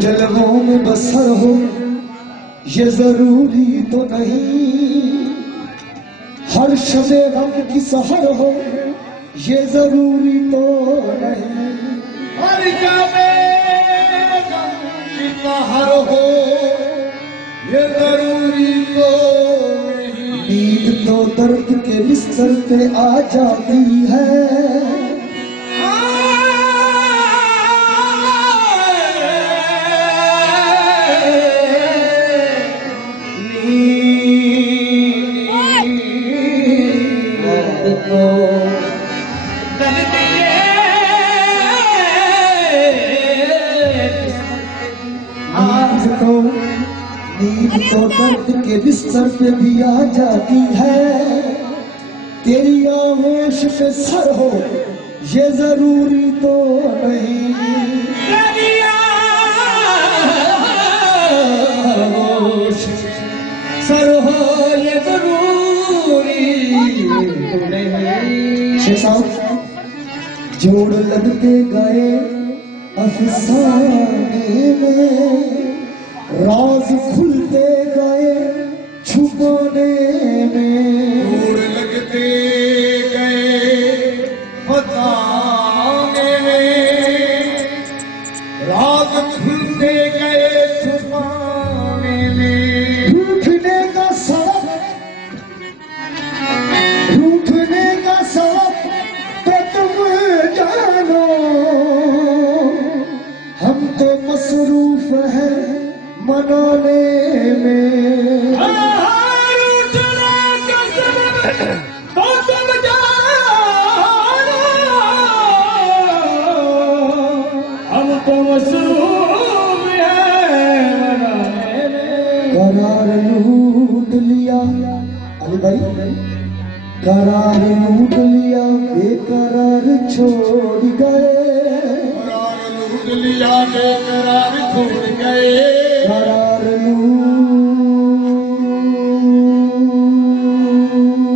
जलवों में बसर हो ये जरूरी तो नहीं, हर शबे गम की सहर हो ये जरूरी तो नहीं, हर शबे गम की सहर हो ये जरूरी तो नहीं। नींद तो दर्द के बिस्तर पे आ जाती है, नींद तो दर्द के बिस्तर पे भी आ जाती है, तेरी आगोश पे सर हो ये जरूरी तो नहीं, तेरी आगोश सर हो ये जरूरी तो नहीं। शेख साहब जोड़ लगते गए अफसाने में, राज खुलते गए छुपाने में, जोड़ लगते गए बताने में, राज खुलते गए छुपाने में। रूठने का सबब तो तुम जानो, हम तो मसरूफ हैं मनाने में, हम तो मसरूफ हैं मनाने में। करार लूट लिया अली भाई, करार लूट लिया बेकरार छोड़ गए, करार लूट लिया बेकरार छोड़ गए, करार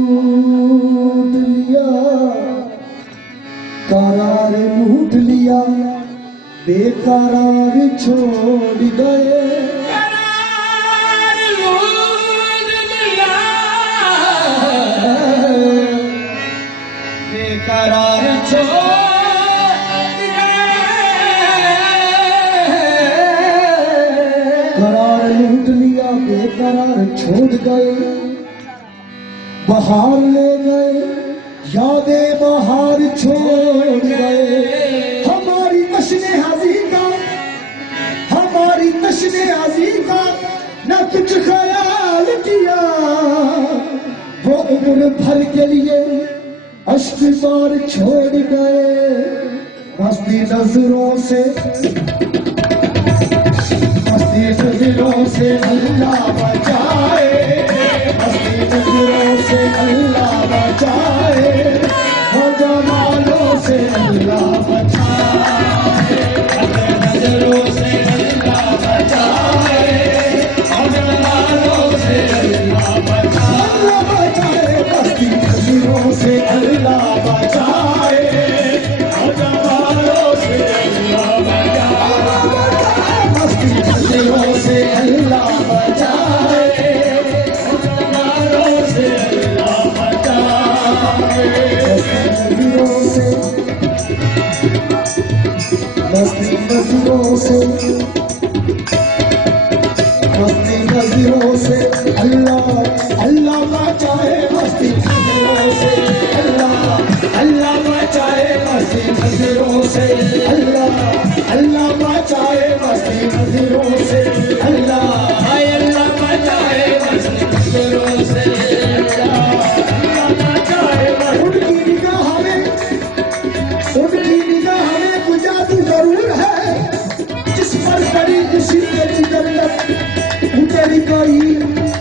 लूट लिया, करार लूट लिया बेकरार छोड़ गए, करार लूट लिया बेकरार छोड़ करार लूट लिया बेकरार छोड़ गए, बहार ले गए यादें बहार छोड़ गए, हमारी तशने हाजी का, हमारी तशने हाजी का न कुछ ख्याल किया, वो उम्र भर के लिए अश्क बार छोड़ गए, मस्ती नजरों से अल्लाह बचाए, मस्ती नजरों से अल्लाह बचाए, हो जमालों से अल्लाह बचाए, नजरों से अल्लाह बचाए, हो जमालों से अल्लाह बचाए, अल्लाह बचाए, मस्ती नजरों से अल्लाह बचाए, हो जमालों से अल्लाह बचाए, मस्ती नजरों से अल्लाह बचाए, हो जमालों से अल्लाह बचाए, मस्ती नजरों से मस्ती नजरों से अल्लाह अल्लाह बचाए, मस्ती नजरों से अल्लाह अल्लाह बचाए, मस्ती नजरों से अल्लाह अल्लाह बचाए, मस्ती नजरों से अल्लाह अल्लाह बचाए, मस्ती नजरों से अल्लाह बचाए, उनकी निगाह में कुछ जादू जरूर है, जिस पर कड़ी किसी के जिगर तक उतरी गई,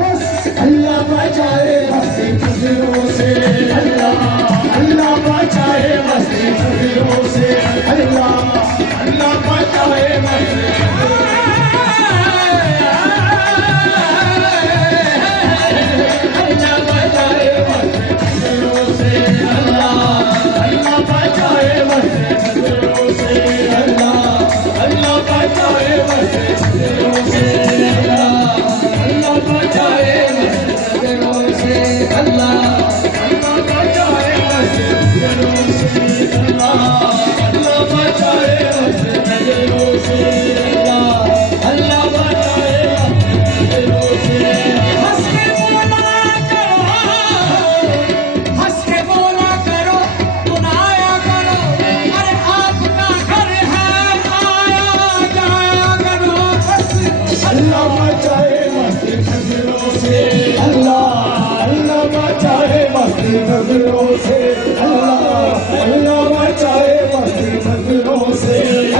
बस अल्लाह बचाए, मस्ती नजरों से अल्लाह अल्लाह बचाए, मस्ती नजरों से अल्लाह अल्लाह बचाए, अल्लाह बचाए,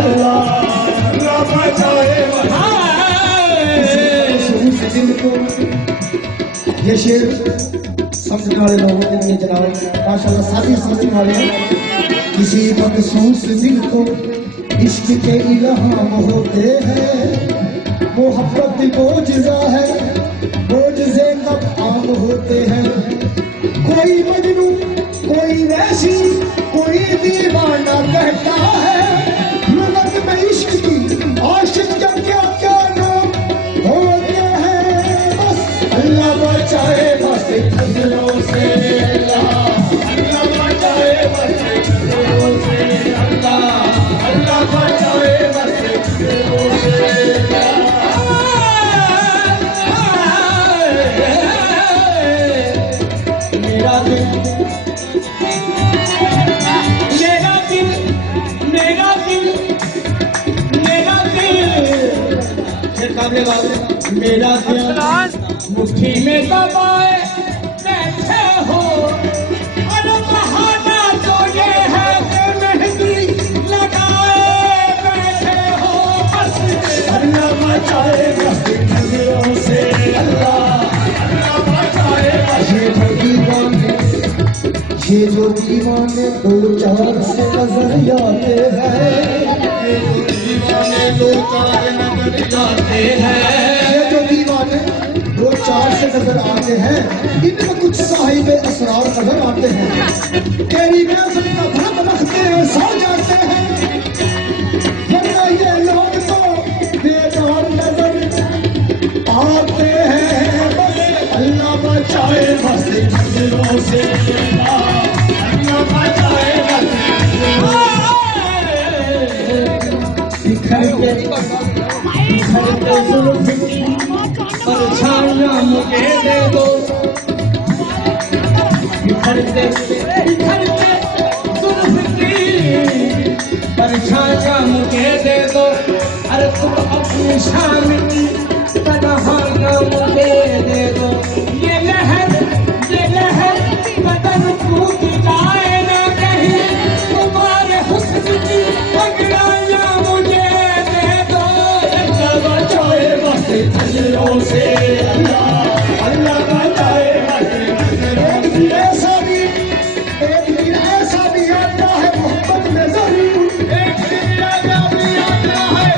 अल्लाह बचाए दिल को। ये शेर समझने वाले लोगों के लिए जनाब माशाल्लाह साथी समझने वाले किसी मखसूस दिल को इश्क के इल्हाम होते हैं, मोहब्बत मोजज़ा है, मोजज़े कब आम होते हैं। कोई मजनू कोई वैसी कोई दीवाना कहता है, लुगत में इश्क की आशिक जब क्या क्या नाम होते हैं। बस अल्लाह बचाए बस नजरों से, अल्लाह बचाए बस नजरों से, अल्लाह बचाए बस नजरों से। मेरा दिल मेरा दिल मुट्ठी में दबाए बैठे हो, और बहाना तो ये है कि मेहंदी लगाए बैठे हो। बस अल्लाह बचाए बस नजरों से, अल्लाह बचाए बस। ये जो दीवाने दो चार से नजर आते हैं, दो चार नजर आते हैं, ये जो दीवाने दो चार से नजर आते हैं, इनमें कुछ साहिबे असरार नजर आते हैं। तेरी विरासत का भ्रम रखते हैं सो जाते हैं, वरना ये लोग तो बेकार नजर आते हैं। बस अल्लाह बचाए बस नजरों से, अल्लाह बचाए बस परछाइयां मुझे दे दो, बिखरते बिखरते जुल्फ की परछाइयां मुझे दे दो। अरे तुम अपनी शान की तन्हाइयां मुझे दे दो। ये लहर बदन टूट जाए ना कहीं, तुम्हारे हुस्न की अंगड़ाइयां मुझे दे दो। अल्लाह बचाए बस नजरों से, अल्लाह बचाए बस नजरों से। एक दिन ऐसा भी आता है मोहब्बत में जरूर, एक दिन ऐसा भी आता है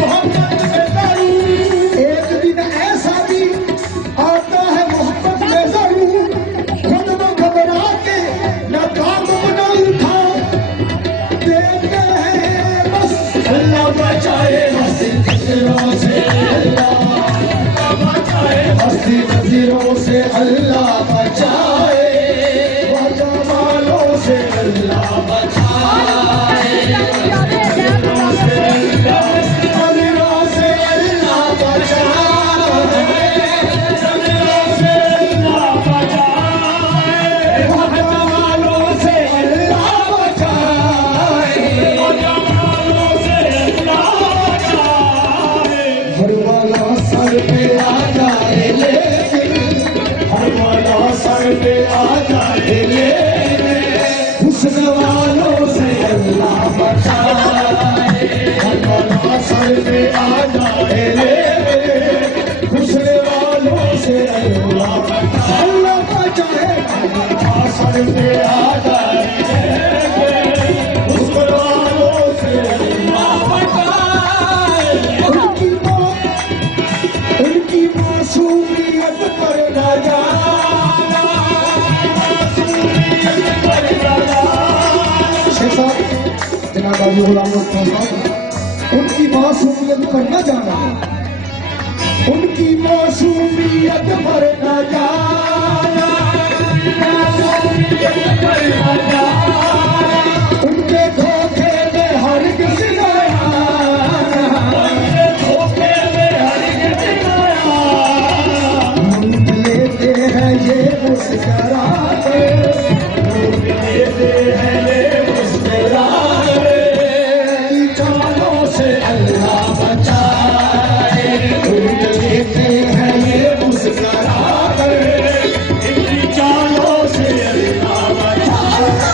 मोहब्बत में जरूर, एक दिन ऐसा भी आता है मोहब्बत में जरूर। खुद में घबरा के न काम न उठा देते हैं। बस अल्लाह बचाए बस नजरों से, अल्लाह बचाए बस नजरों से, अल्लाह बचाए जमालों से, अल्लाह बचाए नजरों से, नजरों से अल्लाह बचाए, नजरों से अल्लाह बचाए, जमालों से अल्लाह बचाए, जमालों से अल्लाह बचाए। हर वाला सर पे आ जाए लेकिन, हर वाला सर पे आ जाए लेकिन, हुस्न वालों से अल्लाह बचाए। हर वाला सर पे आ जाए लेकिन, हुस्न वालों से अल्लाह बचाए। अल्लाह बचाए सर पे आ जाए लेकिन, हुस्न वालों से अल्लाह बचाए। उनकी मासूमियत पर न जाना, मासूमियत पर न जाना। शेख साहब जनाब अली गुलाम उनकी मासूमियत पर न जाना, उनकी मासूमियत पर न जाना, मासूमियत पर न जाना। उनके धोखे में हर किसी आया, उनके धोखे में हर किसी आया। लूट लेते हैं ये मुस्कुराते, लूट लेते हैं ये मुस्कुराते। जालों से अल्लाह बचाए, लूट लेते हैं ये मुस्कुराते, इनकी जालों से अल्लाह बचाए।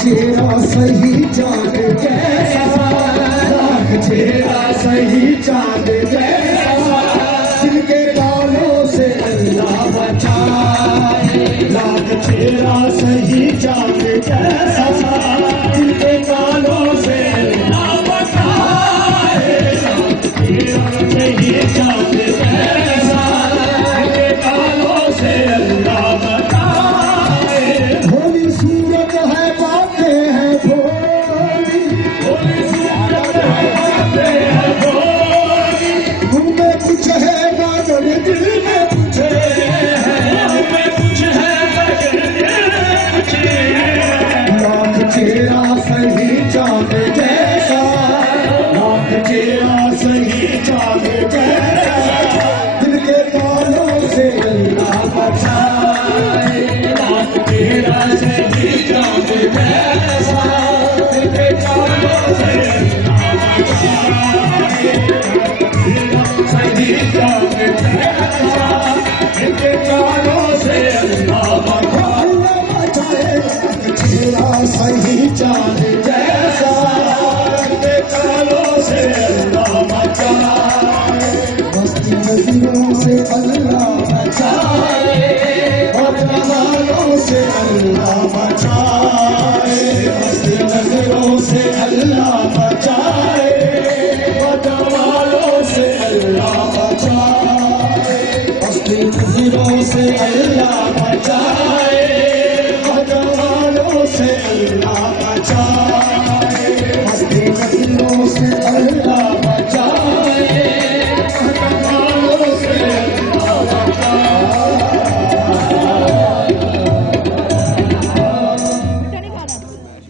चेहरा सही चांद जैसा, लाख चेहरा सही चांद जैसा, जिनके बालों से अल्लाह बचाए। लाख चेहरा सही चांद जैसा, जिनके बालों से अल्लाह बचाए। लाख चेहरा सही चांद जैसा, जिनके बालों से अल्लाह बचाए। भोली सूरत है बातें हैं भोली, भोली सूरत है बातें हैं भोली, मुँह में कुछ है मगर दिल में कुछ है, मुँह में कुछ है मगर दिल में कुछ है। लाख चेहरा